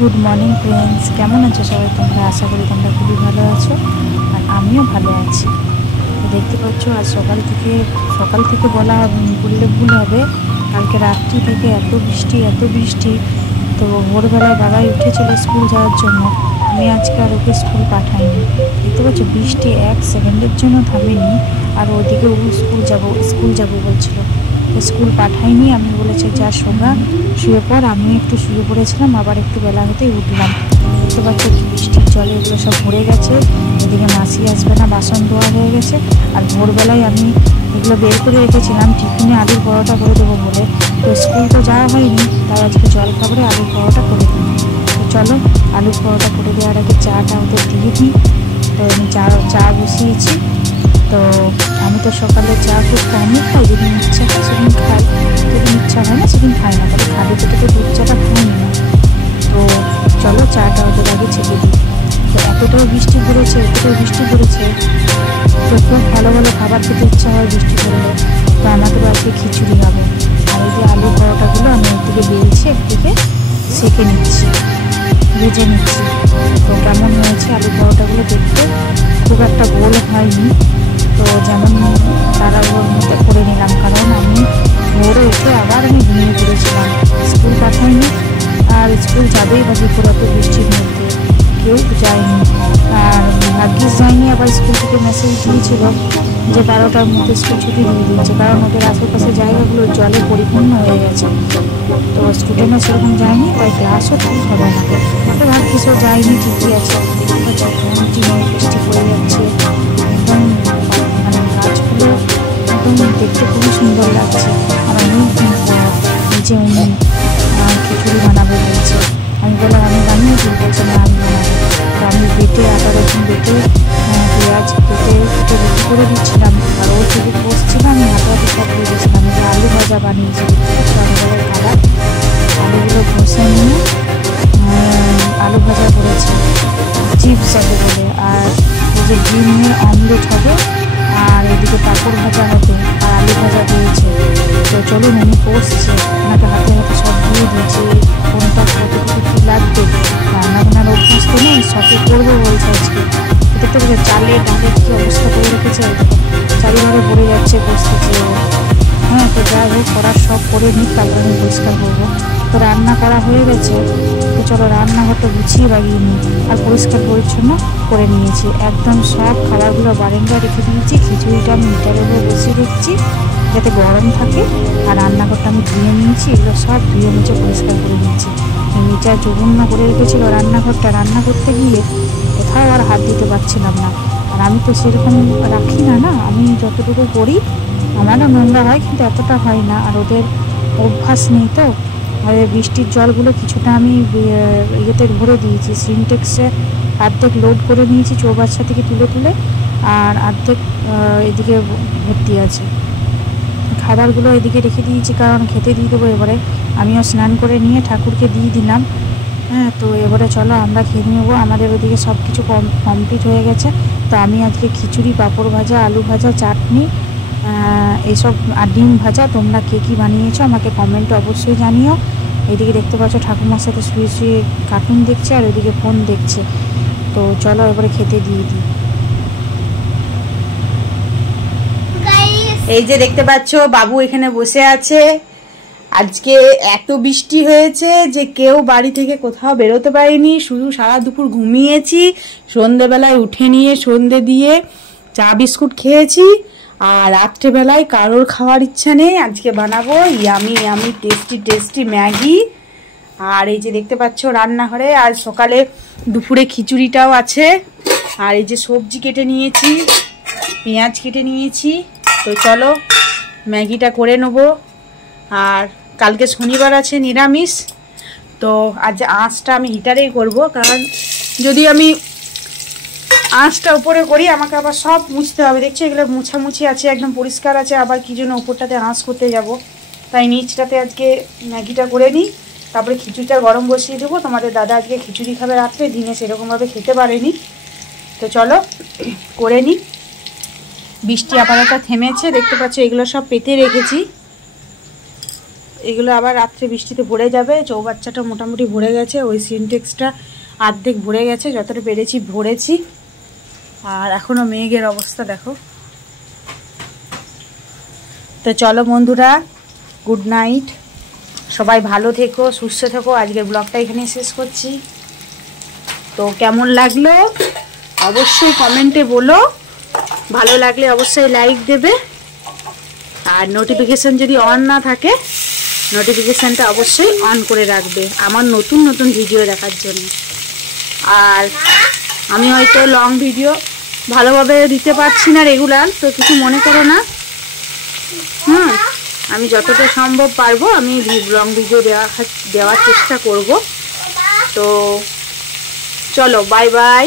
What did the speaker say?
Good morning friends, কেমন আছো সবাই তোমরা? আশা করি তোমরা খুবই ভালো আছো আর আমিও ভালো আছি। দেখতে পাচ্ছ আজ সকাল থেকে বললে ভুল হবে। কালকে রাত্রি থেকে এত বৃষ্টি। তো ভোরবেলায় বাবাই উঠেছিল স্কুল যাওয়ার জন্য, আমি আজকে আর ওকে স্কুল পাঠাইনি। দেখতে পাচ্ছ বৃষ্টি এক সেকেন্ডের জন্য থামেনি। আর ওদিকে ও স্কুল যাবো বলছিল, স্কুল পাঠাইনি। আমি বলেছি যা শুয়ে পর, আমি একটু শুয়ে পড়েছিলাম, আবার একটু বেলা হতেই উঠলাম। দেখতে পাচ্ছ বৃষ্টির জলে এগুলো সব ভরে গেছে। এদিকে মাসি আসবে না, বাসন ধোয়া হয়ে গেছে। আর ভোরবেলায় আমি এগুলো বের করে রেখেছিলাম টিফিনে আলুর পরোটা করে দেবো বলে। তো স্কুল তো যাওয়া হয়নি, তাই আজকে জল খাবারে আলুর পরোটা করে দিই। তো চলো আলুর পরোটা করে দেওয়ার আগে চাটা ওদের দিয়ে দিই। তো আমি চা বসিয়েছি। তো আমি তো সকালে চা খুব কমই খাই, যেদিন ইচ্ছা হয় সেদিন খাই, যেদিন ইচ্ছা হয় না সেদিন খাই না। তবে খালি পেটে তো দুধ চাটা খাই না। তো চলো চাটা ওদের আগে ছেড়ে দিই। তো এতটাও বৃষ্টি পড়েছে তো খুব ভালো খাবার খেতে ইচ্ছা হয় বৃষ্টি পড়লে। তো আমাদের আজকে খিচুড়ি হবে। আর এই যে আলু পরোটাগুলো আমি একদিকে বেলছি, একদিকে সেঁকে নিচ্ছি, ভেজে নিচ্ছি। তো কেমন হয়েছে আলু পরোটাগুলো দেখতে? খুব একটা গোল হয়নি, তো যেমন তাড়াহুড়োর মধ্যে করে নিলাম, কারণ আমি ভোরে উঠে আবার আমি ঘুমিয়ে পড়েছিলাম। স্কুল পাঠাইনি, আর স্কুল যাবেই বা দুপুর এত বৃষ্টির মধ্যে কেউ যায়নি। আর ভাগ্যিস যায়নি, আবার স্কুল থেকে মেসেজ দিয়েছিল যে 12টার মধ্যে স্কুল ছুটি দিয়ে দিয়েছে, কারণ ওদের আশেপাশে জায়গাগুলো জলে পরিপূর্ণ হয়ে গেছে। তো স্টুডেন্টও সেরকম যায়নি, তাই ক্লাসও ঠিক হবে না। তো ভাগ্যিসও যায়নি, ঠিকই আছে। বৃষ্টি পড়ে যাচ্ছে একদম, মানে গাছগুলো একদম দেখতে খুবই সুন্দর লাগছে। আর অনেকদিন পর নিজে উনি খিচুড়ি বানাবে বলছে। আমি বললাম আমি বানিয়ে দিই, বলছে না আমি বানাবো। তো আমি আটা রসুন পেঁয়াজ কেটে রেডি করে দিচ্ছিলাম। আর ওর থেকে বসছিলাম, আমি হাতে সব দিয়ে দিয়েছিলাম। যে আলু ভাজা বানিয়েছি, রঙের কালার আলুগুলো ঘষে নিয়ে আলু ভাজা করেছি, চিপস যাবে বলে। আর এই যে ডিমের অমলেট হবে, আর এদিকে পাঁপড় ভাজা হবে, আর আলু ভাজা দিয়েছে। তো চলুন উনি কষছে, ওনাকে হাতে সব দিয়ে দিয়েছে। কোনটা কতটুকু কী লাগবে, রান্নাবান্নার অভ্যাস তো নেই, সবই করবো বলছে আজকে। দেখতে পাচ্ছি চালে ডালের কী অবস্থা করে রেখেছে, চারিভাবে পড়ে যাচ্ছে, কষতেছে। হ্যাঁ, তো যাই হোক করার সব করে নিই, তারপরে আমি পরিষ্কার করবো। তো রান্না করা হয়ে গেছে। তো চলো রান্নাঘরটা গুছিয়ে বাগিয়ে নিই, আর পরিষ্কার পরিচ্ছন্ন করে নিয়েছি। একদম সব খাবারগুলো বারান্দায় রেখে দিয়েছি। খিচুড়িটা আমি মিটারের উপরে বসিয়ে রেখেছি যাতে গরম থাকে। আর রান্নাঘরটা আমি ধুয়ে নিয়েছি, এগুলো সব ধুয়ে মুছে পরিষ্কার করে নিয়েছি। মিটার জঘন্য করে রেখেছিল রান্নাঘরটা, রান্না করতে গিয়ে কোথাও আর হাত দিতে পারছিলাম না। আর আমি তো সেরকম রাখি না, আমি যতটুকু করি আমারও নোংরা হয়, কিন্তু এতটা হয় না। আর ওদের অভ্যাস নেই তো। আর বৃষ্টির জলগুলো কিছুটা আমি ইয়েতে ভরে দিয়েছি, সিনটেক্সে অর্ধেক লোড করে নিয়েছি চৌবাচ্চা থেকে তুলে, আর অর্ধেক এদিকে ভর্তি আছে। খাবারগুলো এদিকে রেখে দিয়েছি, কারণ খেতে দিয়ে দেবো এবারে। আমিও স্নান করে নিয়ে ঠাকুরকে দিয়ে দিলাম। হ্যাঁ, তো এবারে চলো আমরা খেয়ে নেবো। আমাদের ওদিকে সব কিছু কমপ্লিট হয়ে গেছে। তো আমি আজকে খিচুড়ি, পাঁপড় ভাজা, আলু ভাজা, চাটনি, এইসব আর ডিম ভাজা। তোমরা কে কী বানিয়েছো আমাকে কমেন্টে অবশ্যই জানিও। এদিকে দেখতে পাচ্ছ ঠাকুমার সাথে শুয়ে কার্টুন দেখছে, আর ওইদিকে ফোন দেখছে। তো চলো এবারে খেতে দিয়ে দিই। এই যে দেখতে পাচ্ছ বাবু এখানে বসে আছে। আজকে এত বৃষ্টি হয়েছে যে কেউ বাড়ি থেকে কোথাও বেরোতে পারিনি, শুধু সারা দুপুর ঘুমিয়েছি। সন্ধেবেলায় উঠে নিয়ে সন্ধে দিয়ে চা বিস্কুট খেয়েছি। আর রাত্রেবেলায় কারোর খাওয়ার ইচ্ছা নেই, আজকে বানাবো ইয়ামি টেস্টি ম্যাগি। আর এই যে দেখতে পাচ্ছ রান্নাঘরে আজ সকালে দুপুরে খিচুড়িটাও আছে। আর এই যে সবজি কেটে নিয়েছি, পেঁয়াজ কেটে নিয়েছি। তো চলো ম্যাগিটা করে নেবো। আর কালকে শনিবার আছে, নিরামিষ। তো আজ আঁচটা আমি হিটারেই করব, কারণ যদি আমি আঁচটা উপরে করি আমাকে আবার সব মুছতে হবে। দেখছি এগুলো মুছামুছি আছে, একদম পরিষ্কার আছে, আবার কি জন্য উপরটাতে আঁচ করতে যাব। তাই নিচটাতে আজকে ম্যাগিটা করে নিই, তারপরে খিচুড়িটা গরম বসিয়ে দেবো। তোমাদের দাদা আজকে খিচুড়ি খাবে রাত্রে, দিনে সেরকমভাবে খেতে পারেনি। তো চলো করে নিই। বৃষ্টি আপাতত থেমেছে, দেখতে পাচ্ছ এগুলো সব পেতে রেখেছি। এগুলো আবার রাত্রে বৃষ্টিতে ভরে যাবে। চৌবাচ্চাটা মোটামুটি ভরে গেছে, ওই সিনটেক্সটা অর্ধেক ভরে গেছে, যতটা পেরেছি ভরেছি। আর এখনও মেঘের অবস্থা দেখো। তো চলো বন্ধুরা, গুড নাইট, সবাই ভালো থেকো, সুস্থ থেকো। আজকের ব্লগটা এখানে শেষ করছি। তো কেমন লাগলো অবশ্যই কমেন্টে বলো, ভালো লাগলে অবশ্যই লাইক দেবে, আর নোটিফিকেশান যদি অন না থাকে নোটিফিকেশানটা অবশ্যই অন করে রাখবে আমার নতুন নতুন ভিডিও দেখার জন্য। আর আমি হয়তো লং ভিডিও ভালোভাবে দিতে পারছি না রেগুলার, তো কিছু মনে করো না। আমি যতটা সম্ভব পারবো আমি লং ভিডিও দেওয়ার চেষ্টা করব। তো চলো, বাই বাই।